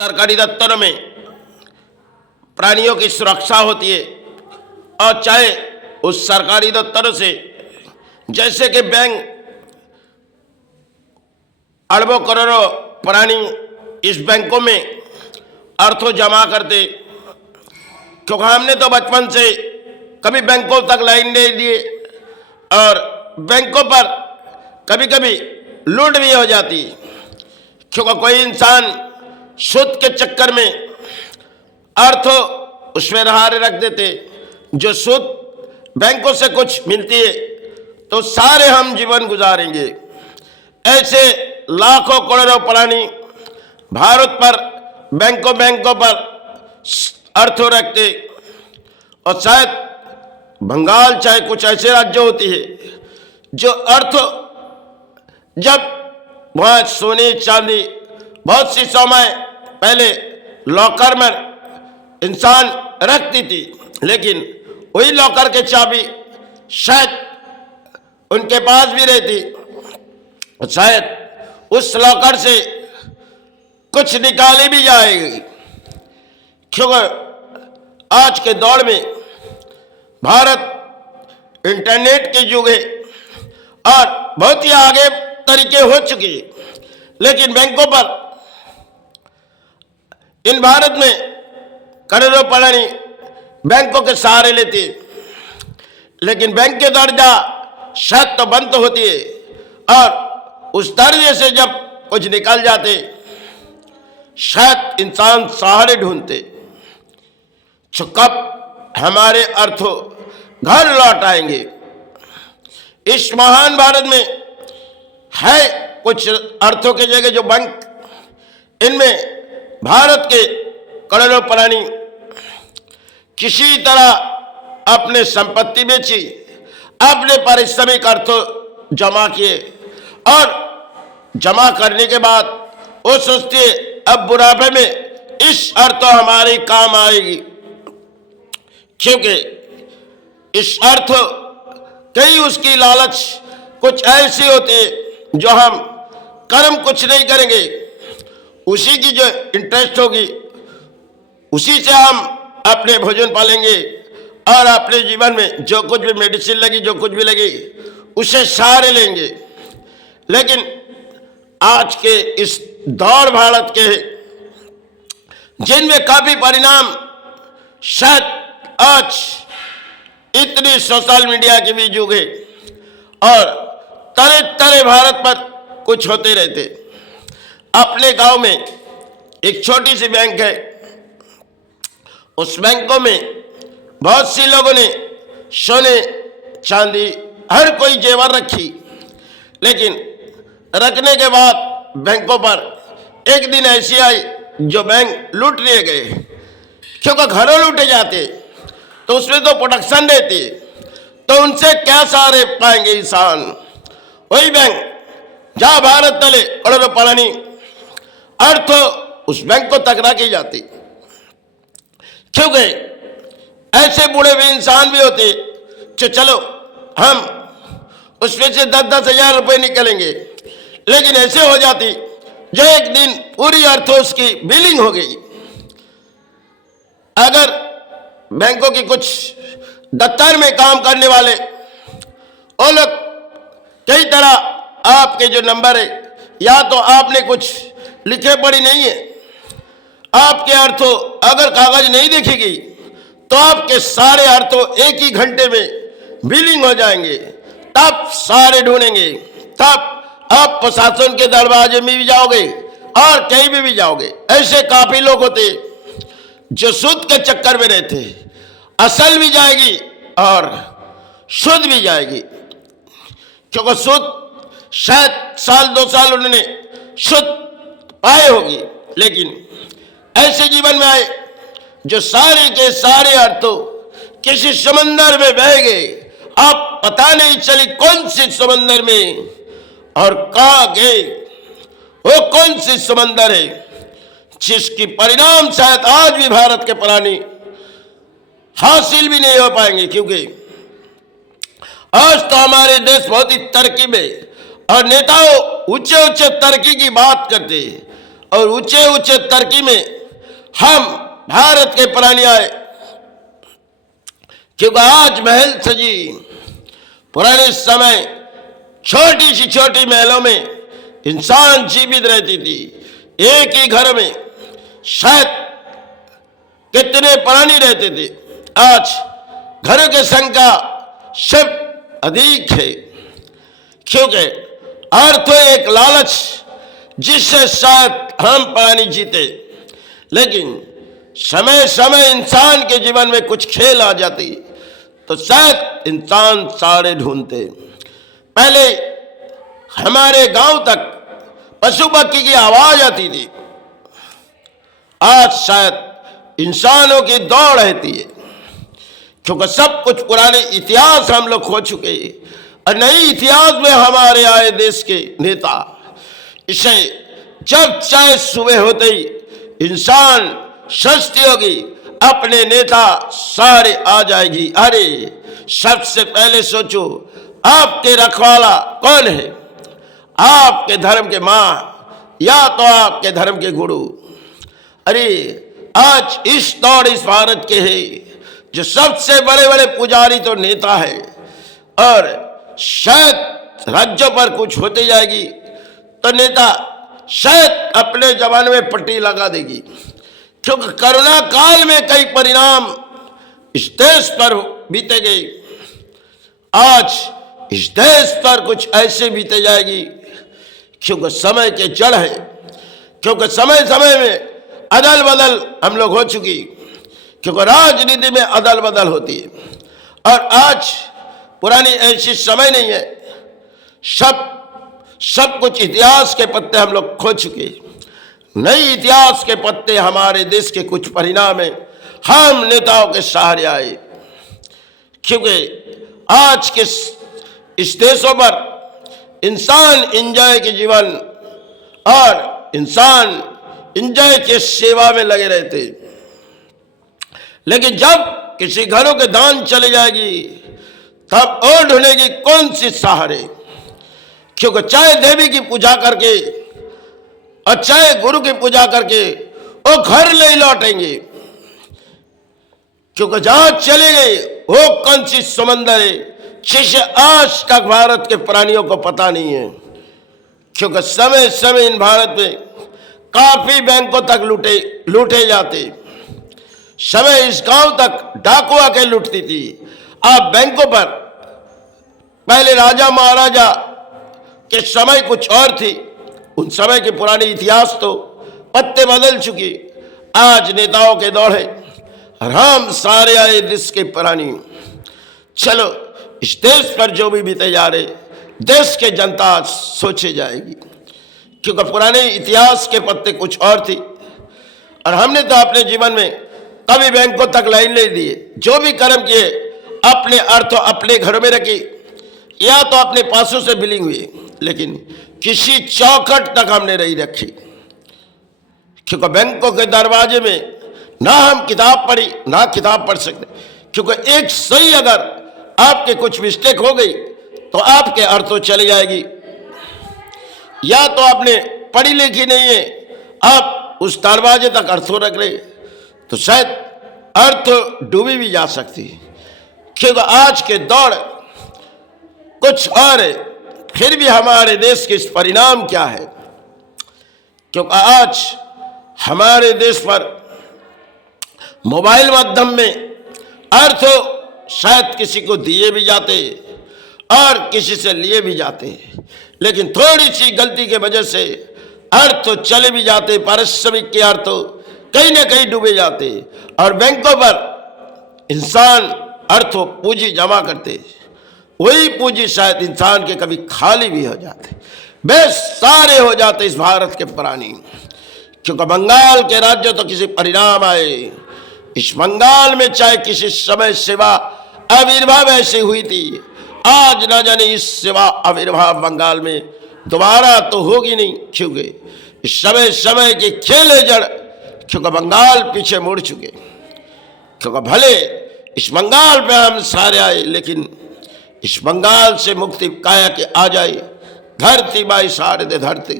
सरकारी दफ्तरों में प्राणियों की सुरक्षा होती है और चाहे उस सरकारी दफ्तरों से जैसे कि बैंक अरबों करोड़ों प्राणी इस बैंकों में अर्थों जमा करते, क्योंकि हमने तो बचपन से कभी बैंकों तक लाइन नहीं लिए और बैंकों पर कभी कभी लूट भी हो जाती, क्योंकि कोई इंसान सूद के चक्कर में अर्थों उसमें रहारे रख देते। जो सूद बैंकों से कुछ मिलती है तो सारे हम जीवन गुजारेंगे। ऐसे लाखों करोड़ों प्राणी भारत पर बैंकों पर अर्थों रखते और शायद बंगाल चाहे कुछ ऐसे राज्य होती है जो अर्थ जब वहाँ सोने चांदी बहुत सी समय पहले लॉकर में इंसान रखती थी, लेकिन वही लॉकर के चाबी शायद उनके पास भी रहती, शायद उस लॉकर से कुछ निकाली भी जाएगी, क्योंकि आज के दौर में भारत इंटरनेट के युग है और बहुत ही आगे तरीके हो चुकी है, लेकिन बैंकों पर इन भारत में करोड़ों प्राणी बैंकों के सहारे लेते, लेकिन बैंक के दर्जा शायद तो बंद होती है और उस दर्जे से जब कुछ निकल जाते शायद इंसान सहारे ढूंढते, जो कब हमारे अर्थों घर लौट आएंगे। इस महान भारत में है कुछ अर्थों की जगह जो बैंक, इनमें भारत के करोड़ों प्राणी किसी तरह अपने संपत्ति बेची, अपने पारिश्रमिक अर्थों जमा किए और जमा करने के बाद वो सोचते अब बुढ़ापे में इस अर्थों हमारे काम आएगी, क्योंकि इस अर्थ कई उसकी लालच कुछ ऐसी होती है जो हम कर्म कुछ नहीं करेंगे, उसी की जो इंटरेस्ट होगी उसी से हम अपने भोजन पालेंगे और अपने जीवन में जो कुछ भी मेडिसिन लगी जो कुछ भी लगी उसे सहारे लेंगे। लेकिन आज के इस दौड़ भारत के जिनमें काफी परिणाम शायद आज इतनी सोशल मीडिया के भी युग है और तरह तरह भारत पर कुछ होते रहते। अपने गांव में एक छोटी सी बैंक है, उस बैंकों में बहुत सी लोगों ने सोने चांदी हर कोई जेवर रखी, लेकिन रखने के बाद बैंकों पर एक दिन ऐसी आई जो बैंक लूट लिए गए, क्योंकि घरों लूटे जाते तो उसमें तो प्रोटेक्शन रहती, तो उनसे क्या सहारे पाएंगे इंसान। वही बैंक जहां भारत तले करोड़ों प्राणी अर्थ उस बैंक को टकरा की जाती, क्योंकि ऐसे बूढ़े भी इंसान भी होते जो चलो हम उसमें से 10-10 हजार रुपए निकलेंगे, लेकिन ऐसे हो जाती जो एक दिन पूरी अर्थ उसकी बिलिंग हो गई। अगर बैंकों की कुछ दफ्तर में काम करने वाले वो लोग कई तरह आपके जो नंबर है या तो आपने कुछ लिखे पढ़ी नहीं है, आपके अर्थों अगर कागज नहीं दिखेगी तो आपके सारे अर्थों एक ही घंटे में बिलिंग हो जाएंगे, तब सारे ढूंढेंगे, तब आप प्रशासन के दरवाजे में भी जाओगे और कहीं भी जाओगे। ऐसे काफी लोग होते जो सूद के चक्कर में रहते, असल भी जाएगी और सूद भी जाएगी, क्योंकि सूद शायद साल 2 साल उन्होंने सूद पाए होगी, लेकिन ऐसे जीवन में आए जो सारे के सारे अर्थों किसी समंदर में बह गए, आप पता नहीं चली कौन सी समंदर में और कहाँ गए। वो कौन सी समंदर है जिसकी परिणाम शायद आज भी भारत के प्राणी हासिल भी नहीं हो पाएंगे, क्योंकि आज तो हमारे देश बहुत ही तरक्की में और नेताओं ऊंचे ऊंचे तरक्की की बात करते और ऊंचे ऊंचे तरक्की में हम भारत के प्राणी आए, क्योंकि आज महल सजी। पुराने समय छोटी सी छोटी महलों में इंसान जीवित रहती थी। एक ही घर में शायद कितने प्राणी रहते थे। आज घरों की संख्या सब अधिक है, क्योंकि अर्थ एक लालच जिससे शायद हम प्राणी जीते। लेकिन समय समय इंसान के जीवन में कुछ खेल आ जाती तो शायद इंसान सारे ढूंढते। पहले हमारे गांव तक पशु पक्षी की आवाज आती थी, आज शायद इंसानों की दौड़ रहती है, क्योंकि सब कुछ पुराने इतिहास हम लोग खो चुके हैं और नई इतिहास में हमारे आए देश के नेता। इसे जब चाहे सुबह होते ही इंसान सोचती होगी अपने नेता सारे आ जाएगी। अरे सबसे पहले सोचो आपके रखवाला कौन है, आपके धर्म के मां या तो आपके धर्म के गुरु। अरे आज इस दौड़ इस भारत के है जो सबसे बड़े बड़े पुजारी तो नेता है, और शायद राज्यों पर कुछ होते जाएगी तो नेता शायद अपने जमाने में पट्टी लगा देगी, क्योंकि कोरोना काल में कई परिणाम इस देश पर बीते गए। आज इस देश पर कुछ ऐसे बीते जाएगी, क्योंकि समय के जड़ है, क्योंकि समय समय में अदल बदल हम लोग हो चुकी, क्योंकि राजनीति में अदल बदल होती है। और आज पुरानी ऐसी समय नहीं है, सब कुछ इतिहास के पत्ते हम लोग खो चुके। नई इतिहास के पत्ते हमारे देश के कुछ परिणाम है, हम नेताओं के सहारे आए, क्योंकि आज के इस देशों पर इंसान एंजॉय के जीवन और इंसान एंजॉय के सेवा में लगे रहते। लेकिन जब किसी घरों के दान चली जाएगी तब और ढूंढेगी कौन सी सहारे, क्योंकि चाहे देवी की पूजा करके और चाहे गुरु की पूजा करके वो घर ले लौटेंगे, क्योंकि जहां चले गए वो कौन सी समंदर है जिसे आज तक भारत के प्राणियों को पता नहीं है। क्योंकि समय समय इन भारत में काफी बैंकों तक लूटे जाते, समय इस गांव तक डाकू आके लूटती थी। अब बैंकों पर पहले राजा महाराजा के समय कुछ और थी, उन समय के पुराने इतिहास तो पत्ते बदल चुकी। आज नेताओं के दौड़ है और हम सारे आए देश के प्राणी। चलो इस देश पर जो भी बीते जा रहे देश के जनता सोचे जाएगी, क्योंकि पुराने इतिहास के पत्ते कुछ और थी और हमने तो अपने जीवन में कभी बैंकों तक लाइन नहीं दिए। जो भी कर्म किए अपने अर्थ अपने घरों में रखी या तो अपने पासों से बिलिंग हुई, लेकिन किसी चौखट तक हमने नहीं रखी, क्योंकि बैंकों के दरवाजे में ना हम किताब पढ़ी ना किताब पढ़ सकते। क्योंकि एक सही अगर आपके कुछ मिस्टेक हो गई तो आपके अर्थों चली जाएगी, या तो आपने पढ़ी लिखी नहीं है आप उस दरवाजे तक अर्थों रख रहे तो शायद अर्थ डूबी भी जा सकती है। क्योंकि आज के दौड़ कुछ और है, फिर भी हमारे देश के इस परिणाम क्या है, क्योंकि आज हमारे देश पर मोबाइल माध्यम में अर्थ शायद किसी को दिए भी जाते और किसी से लिए भी जाते, लेकिन थोड़ी सी गलती के वजह से अर्थ चले भी जाते, पारिश्रमिक के अर्थ कहीं ना कहीं डूबे जाते। और बैंकों पर इंसान अर्थ पूंजी जमा करते, वही पूंजी शायद इंसान के कभी खाली भी हो जाते, बेस सारे हो जाते इस भारत के प्राणी। क्योंकि बंगाल के राज्य तो किसी परिणाम आए, इस बंगाल में चाहे किसी समय सेवा आविर्भाव ऐसी हुई थी, आज ना जाने इस सेवा आविर्भाव बंगाल में दोबारा तो होगी नहीं, क्योंकि इस समय समय के खेले जड़, क्योंकि बंगाल पीछे मुड़ चुके। क्योंकि भले इस बंगाल पे हम सारे आए, लेकिन इस बंगाल से मुक्ति काया के आ जाए, धरती बाई सारे दे धरती।